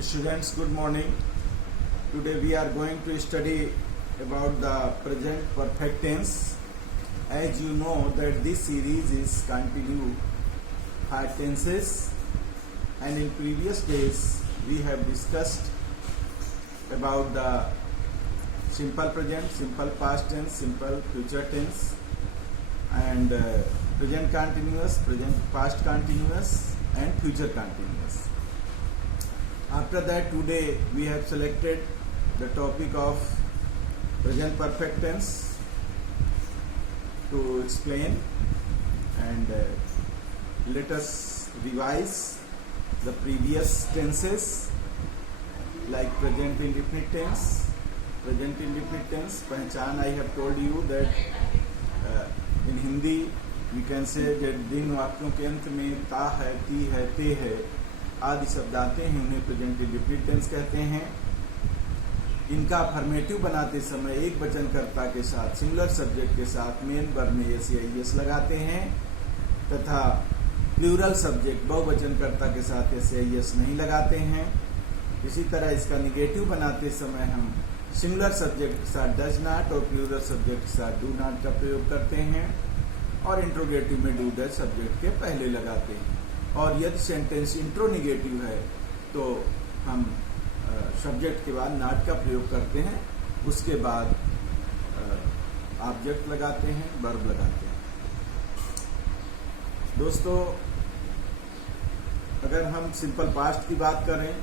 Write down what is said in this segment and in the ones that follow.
Students, good morning. Today we are going to study about the present perfect tense. As you know that this series is continue 5 tenses, and in previous days we have discussed about the simple present, simple past tense, simple future tense, and present continuous, present past continuous, and future continuous. After that, today we have selected the topic of present perfect tense to explain, and let us revise the previous tenses like present indefinite tense. Present indefinite tense पहचान I have told you that in Hindi we can say that जिन वाक्यों के अंत में ता है, ती है, ते है आदि शब्द आते हैं उन्हें प्रेजेंट इंडेफिनिट टेंस कहते हैं। इनका अफर्मेटिव बनाते समय एक वचनकर्ता के साथ सिंगुलर सब्जेक्ट के साथ मेन वर्ब में एस या ईएस लगाते हैं, तथा प्लूरल सब्जेक्ट बहुवचनकर्ता के साथ एस या ईएस नहीं लगाते हैं। इसी तरह इसका निगेटिव बनाते समय हम सिंगुलर सब्जेक्ट के साथ डज नॉट और प्लूरल सब्जेक्ट के साथ डू नॉट का प्रयोग करते हैं, और इंट्रोगेटिव में डू डज सब्जेक्ट के पहले लगाते हैं। और यदि सेंटेंस इंट्रोनिगेटिव है तो हम सब्जेक्ट के बाद नॉट का प्रयोग करते हैं, उसके बाद ऑब्जेक्ट लगाते हैं, वर्ब लगाते हैं। दोस्तों, अगर हम सिंपल पास्ट की बात करें,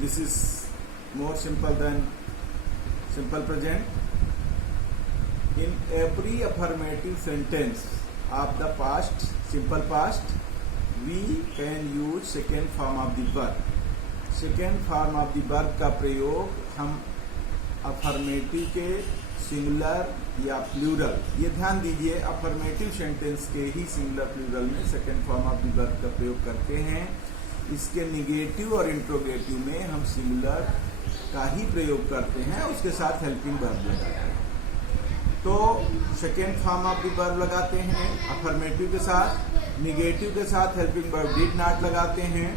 this is more simple than simple present. In every affirmative sentence of the past, simple past, we can use second form of the verb. Second form of the verb का प्रयोग हम affirmative के singular या plural, ये ध्यान दीजिए, affirmative sentence के ही singular plural में second form of the verb का प्रयोग करते हैं। इसके निगेटिव और इंट्रोगेटिव में हम सिंगुलर का ही प्रयोग करते हैं, उसके साथ हेल्पिंग वर्ब लगाते हैं। तो second form of the verb लगाते हैं अफर्मेटिव के साथ, निगेटिव के साथ हेल्पिंग वर्ब डिड नॉट लगाते हैं,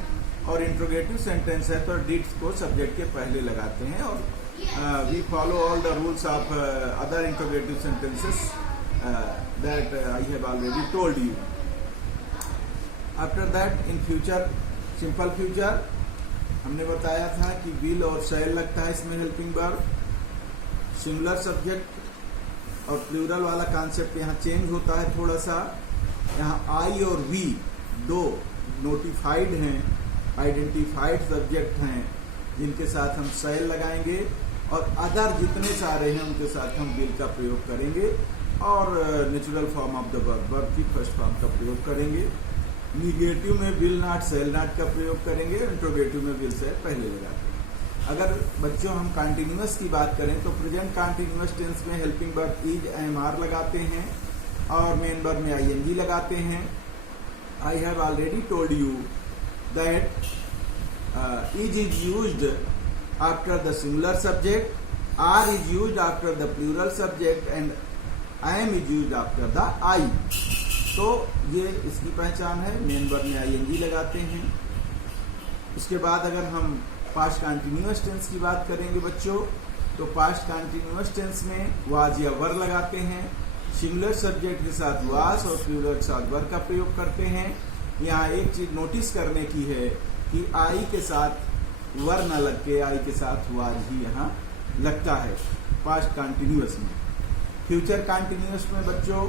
और इंट्रोगेटिव सेंटेंस है तो डिड को सब्जेक्ट के पहले लगाते हैं। और we follow all the rules of other interrogative sentences that I have already told you. After that, in future, simple future, हमने बताया था कि विल और शैल लगता है इसमें हेल्पिंग वर्ब। सिंगुलर सब्जेक्ट और प्लूरल वाला कॉन्सेप्ट यहाँ चेंज होता है थोड़ा सा। यहाँ आई और वी दो नोटिफाइड हैं, आइडेंटिफाइड सब्जेक्ट हैं, जिनके साथ हम शैल लगाएंगे, और अदर जितने सारे हैं उनके साथ हम विल का प्रयोग करेंगे, और natural form of the verb, verb की फर्स्ट फॉर्म का प्रयोग करेंगे। निगेटिव में विल नॉट, शैल नॉट का प्रयोग करेंगे, इंट्रोगेटिव में विल शैल पहले लगाते हैं। अगर बच्चों हम कंटिन्यूअस की बात करें तो प्रेजेंट कंटिन्यूअस टेंस में helping verb is, am, are लगाते हैं, और मेन वर्ब में आईएनजी लगाते हैं। I have already told you that is used after the singular subject, are is used after the plural subject, and am is used after the I. तो ये इसकी पहचान है, मेन वर्ब में ING लगाते हैं। उसके बाद अगर हम पास्ट कंटिन्यूअस टेंस की बात करेंगे बच्चों, तो पास्ट कंटिन्यूअस टेंस में वाज या वर लगाते हैं, सिंगुलर सब्जेक्ट के साथ वाज और प्लूरल के साथ वर का प्रयोग करते हैं। यहाँ एक चीज नोटिस करने की है कि आई के साथ वर न लग के आई के साथ वाज ही यहाँ लगता है पास्ट कंटिन्यूअस में। फ्यूचर कंटिन्यूअस में बच्चों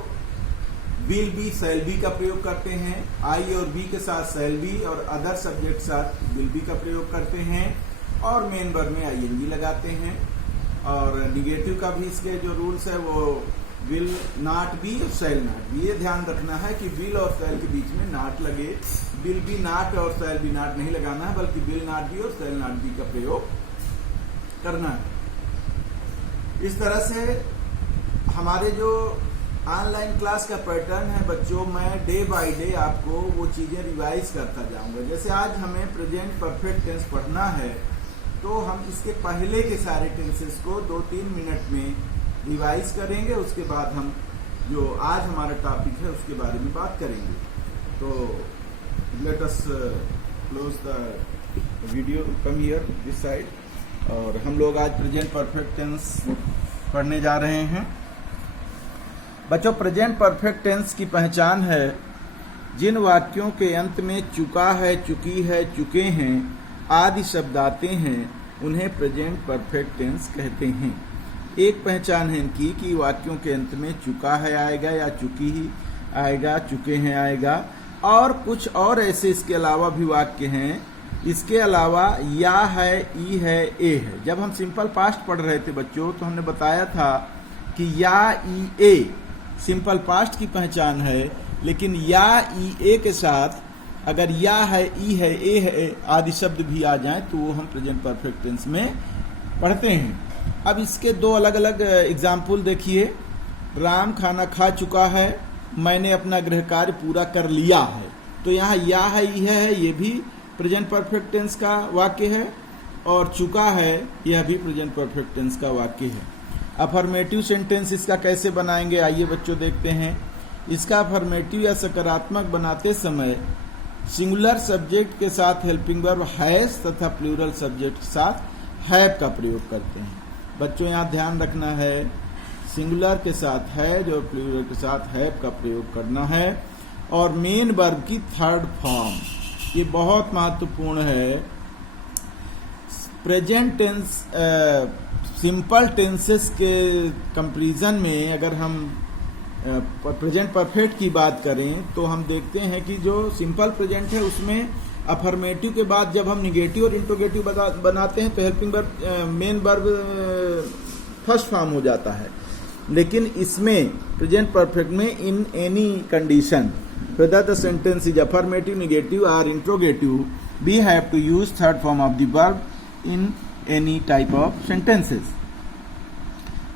विल बी, शैल बी का प्रयोग करते हैं, आई और बी के साथ शैल बी और अदर सब्जेक्ट के साथ विल बी का प्रयोग करते हैं, और मेन वर्ब में आईएनजी लगाते हैं। और निगेटिव का भी इसके जो रूल्स है वो विल नॉट बी और शैल नॉट बी। ये ध्यान रखना है कि विल और शैल के बीच में नॉट लगे, विल बी नॉट और शैल बी नॉट नहीं लगाना है, बल्कि विल नॉट बी और शैल नॉट बी का प्रयोग करना है। इस तरह से हमारे जो ऑनलाइन क्लास का पैटर्न है बच्चों, मैं डे बाय डे आपको वो चीजें रिवाइज करता जाऊंगा। जैसे आज हमें प्रेजेंट परफेक्ट टेंस पढ़ना है, तो हम इसके पहले के सारे टेंसेस को 2-3 मिनट में रिवाइज करेंगे। उसके बाद हम जो आज हमारा टॉपिक है उसके बारे में बात करेंगे। तो let us close the video come here this side. और हम लोग आज प्रेजेंट परफेक्ट टेंस पढ़ने जा रहे हैं। बच्चों, प्रेजेंट परफेक्ट टेंस की पहचान है जिन वाक्यों के अंत में चुका है, चुकी है, चुके हैं आदि शब्द आते हैं उन्हें प्रेजेंट परफेक्ट टेंस कहते हैं। एक पहचान है इनकी कि वाक्यों के अंत में चुका है आएगा या चुकी ही आएगा, चुके हैं आएगा, और कुछ और ऐसे इसके अलावा भी वाक्य हैं। इसके अलावा या है, ई है, ए है। जब हम सिंपल पास्ट पढ़ रहे थे बच्चों तो हमने बताया था कि या, ई, ए सिंपल पास्ट की पहचान है, लेकिन या, ई, ए के साथ अगर या है, ई है, ए है आदि शब्द भी आ जाएं तो वो हम प्रेजेंट परफेक्ट टेंस में पढ़ते हैं। अब इसके दो अलग अलग एग्जाम्पल देखिए। राम खाना खा चुका है, मैंने अपना गृह कार्य पूरा कर लिया है। तो यहाँ या है, ई है, ये भी प्रेजेंट परफेक्ट टेंस का वाक्य है, और चुका है यह भी प्रेजेंट परफेक्ट टेंस का वाक्य है। अफर्मेटिव सेंटेंस इसका कैसे बनाएंगे, आइए बच्चों देखते हैं। इसका अफर्मेटिव या सकारात्मक बनाते समय सिंगुलर सब्जेक्ट के साथ हेल्पिंग वर्ब हैज तथा प्लूरल सब्जेक्ट के साथ हैव का प्रयोग करते हैं। बच्चों यहाँ ध्यान रखना है, सिंगुलर के साथ हैज और प्लूरल के साथ हैव का प्रयोग करना है। और मेन वर्ब की थर्ड फॉर्म, ये बहुत महत्वपूर्ण है। प्रेजेंट टेंस सिंपल टेंसेस के कंपैरिजन में अगर हम प्रेजेंट परफेक्ट की बात करें तो हम देखते हैं कि जो सिंपल प्रेजेंट है उसमें अफर्मेटिव के बाद जब हम निगेटिव और इंट्रोगेटिव बनाते हैं तो helping verb main verb first form हो जाता है। लेकिन इसमें प्रेजेंट परफेक्ट में in any condition whether the sentence is affirmative, negative or interrogative, we have to use third form of the verb in any type of sentences.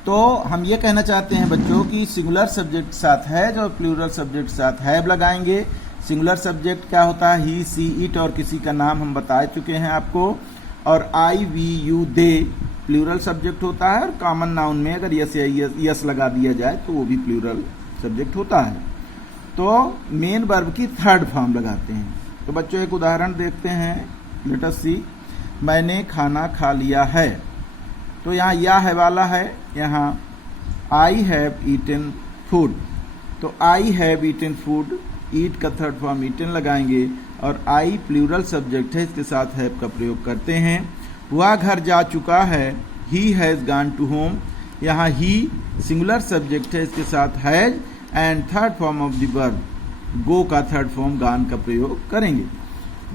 तो हम ये कहना चाहते हैं बच्चों कि सिंगुलर सब्जेक्ट के साथ हैज और प्लूरल सब्जेक्ट के साथ हैव लगाएंगे। सिंगुलर सब्जेक्ट क्या होता है, ही, सी, इट और किसी का नाम हम बता चुके हैं आपको। और I, we, you, they plural subject होता है, और कॉमन नाउन में अगर यस या यस लगा दिया जाए तो वो भी प्लूरल सब्जेक्ट होता है। तो मेन वर्ब की थर्ड फॉर्म लगाते हैं। तो बच्चों एक उदाहरण देखते हैं, लेट अस सी। मैंने खाना खा लिया है, तो यहाँ या है वाला है, यहाँ आई हैव ईटन फूड। तो I have eaten food, eat का थर्ड फॉर्म ईटन लगाएंगे, और आई प्लूरल सब्जेक्ट है, इसके साथ हैव का प्रयोग करते हैं। वह घर जा चुका है, he has gone to home. यहाँ ही सिंगुलर सब्जेक्ट है, इसके साथ has and third form of the verb go का थर्ड फॉर्म गॉन का प्रयोग करेंगे।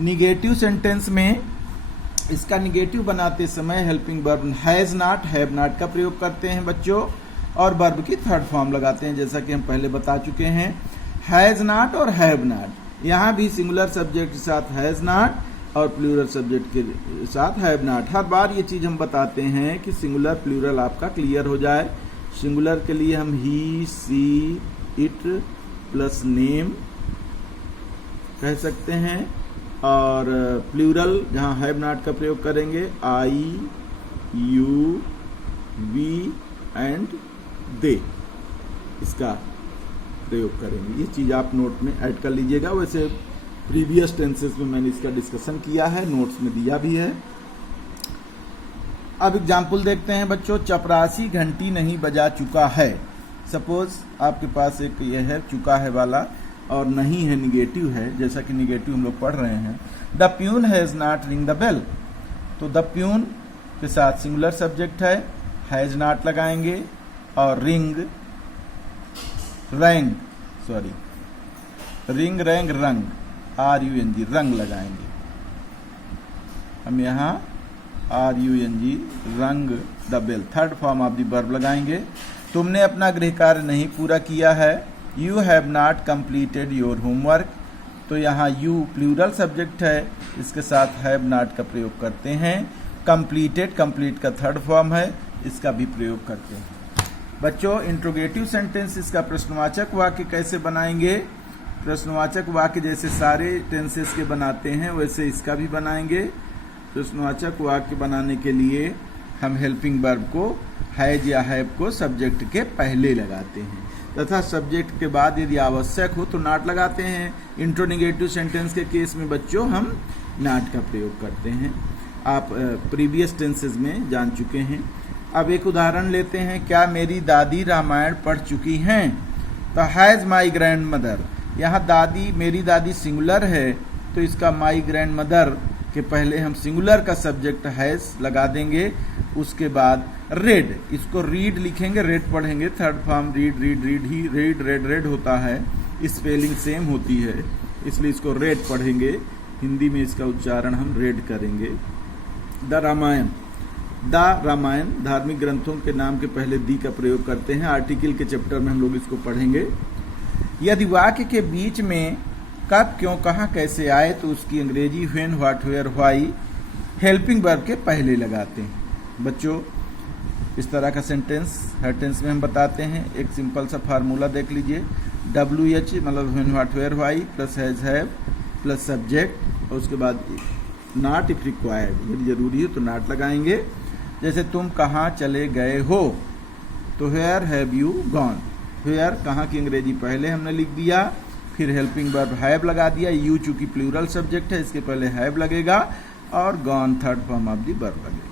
निगेटिव सेंटेंस में इसका निगेटिव बनाते समय helping verb has not, have not का प्रयोग करते हैं बच्चों, और वर्ब की थर्ड फॉर्म लगाते हैं, जैसा कि हम पहले बता चुके हैं। हैज नॉट और हैव नॉट, यहाँ भी सिंगुलर सब्जेक्ट के साथ हैज नॉट और प्लूरल सब्जेक्ट के साथ हैव नॉट। हर बार ये चीज हम बताते हैं कि सिंगुलर प्लूरल आपका क्लियर हो जाए। सिंगुलर के लिए हम ही, सी, इट प्लस नेम कह सकते हैं, और प्लूरल जहाँ हैव नॉट का प्रयोग करेंगे आई, यू, वी एंड दे, इसका प्रयोग करेंगे। ये चीज आप नोट में ऐड कर लीजिएगा। वैसे प्रीवियस टेंसेस में मैंने इसका डिस्कशन किया है, नोट्स में दिया भी है। अब एग्जाम्पल देखते हैं बच्चों। चपरासी घंटी नहीं बजा चुका है। सपोज आपके पास एक ये है चुका है वाला, और नहीं है निगेटिव है, जैसा कि निगेटिव हम लोग पढ़ रहे हैं। The peon has not ring the bell. तो द प्यून के साथ सिंगुलर सब्जेक्ट है, हैज नॉट लगाएंगे, और ring, rang, sorry ring, rang, rung, RUNG rung लगाएंगे। हम यहाँ RUNG rung the bell third form of the verb लगाएंगे। तुमने अपना गृह कार्य नहीं पूरा किया है, you have not completed your homework. तो यहाँ यू प्लूरल सब्जेक्ट है, इसके साथ हैव नॉट का प्रयोग करते हैं। कंप्लीटेड, कंप्लीट का थर्ड फॉर्म है, इसका भी प्रयोग करते हैं। बच्चों इंट्रोगेटिव सेंटेंस इसका प्रश्नवाचक वाक्य कैसे बनाएंगे। प्रश्नवाचक वाक्य जैसे सारे टेंसेस के बनाते हैं वैसे इसका भी बनाएंगे। प्रश्नवाचक वाक्य बनाने के लिए हम हेल्पिंग वर्ब को हैज या हैव को सब्जेक्ट के पहले लगाते हैं तथा सब्जेक्ट के बाद यदि आवश्यक हो तो नॉट लगाते हैं। इंट्रोनेगेटिव सेंटेंस के केस में बच्चों हम नॉट का प्रयोग करते हैं। आप प्रीवियस टेंसेस में जान चुके हैं। अब एक उदाहरण लेते हैं, क्या मेरी दादी रामायण पढ़ चुकी हैं? तो हैज़ माई ग्रैंड मदर, यहाँ दादी, मेरी दादी सिंगुलर है, तो इसका माई ग्रैंड मदर के पहले हम सिंगुलर का सब्जेक्ट हैज़ लगा देंगे। उसके बाद रेड, इसको रीड लिखेंगे, रेड पढ़ेंगे, third form read read read ही, रेड रेड रेड होता है, स्पेलिंग सेम होती है, इसलिए इसको रेड पढ़ेंगे। हिंदी में इसका उच्चारण हम रेड करेंगे। द रामायण, द रामायण धार्मिक ग्रंथों के नाम के पहले दी का प्रयोग करते हैं। आर्टिकल के चैप्टर में हम लोग इसको पढ़ेंगे। यदि वाक्य के बीच में कब, क्यों, कहाँ, कैसे आए तो उसकी अंग्रेजी when, what, where, why helping verb के पहले लगाते हैं। बच्चों, इस तरह का सेंटेंस हर टेंस में हम बताते हैं। एक सिंपल सा फार्मूला देख लीजिए, WH मतलब when, what, where, why plus has, have plus subject, और उसके बाद नॉट इफ रिक्वायर्ड, यदि जरूरी है तो नॉट लगाएंगे। जैसे तुम कहाँ चले गए हो, तो where have you gone, where कहाँ की अंग्रेजी पहले हमने लिख दिया, फिर हेल्पिंग वर्ब हैव लगा दिया। यू चूंकि प्लूरल सब्जेक्ट है, इसके पहले हैव लगेगा, और gone third form of the verb लगेगा।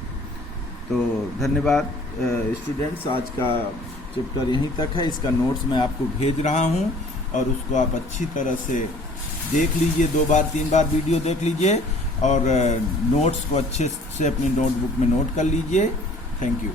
तो धन्यवाद स्टूडेंट्स, आज का चैप्टर यहीं तक है। इसका नोट्स मैं आपको भेज रहा हूं, और उसको आप अच्छी तरह से देख लीजिए, 2 बार 3 बार वीडियो देख लीजिए, और नोट्स को अच्छे से अपनी नोटबुक में नोट कर लीजिए। Thank you.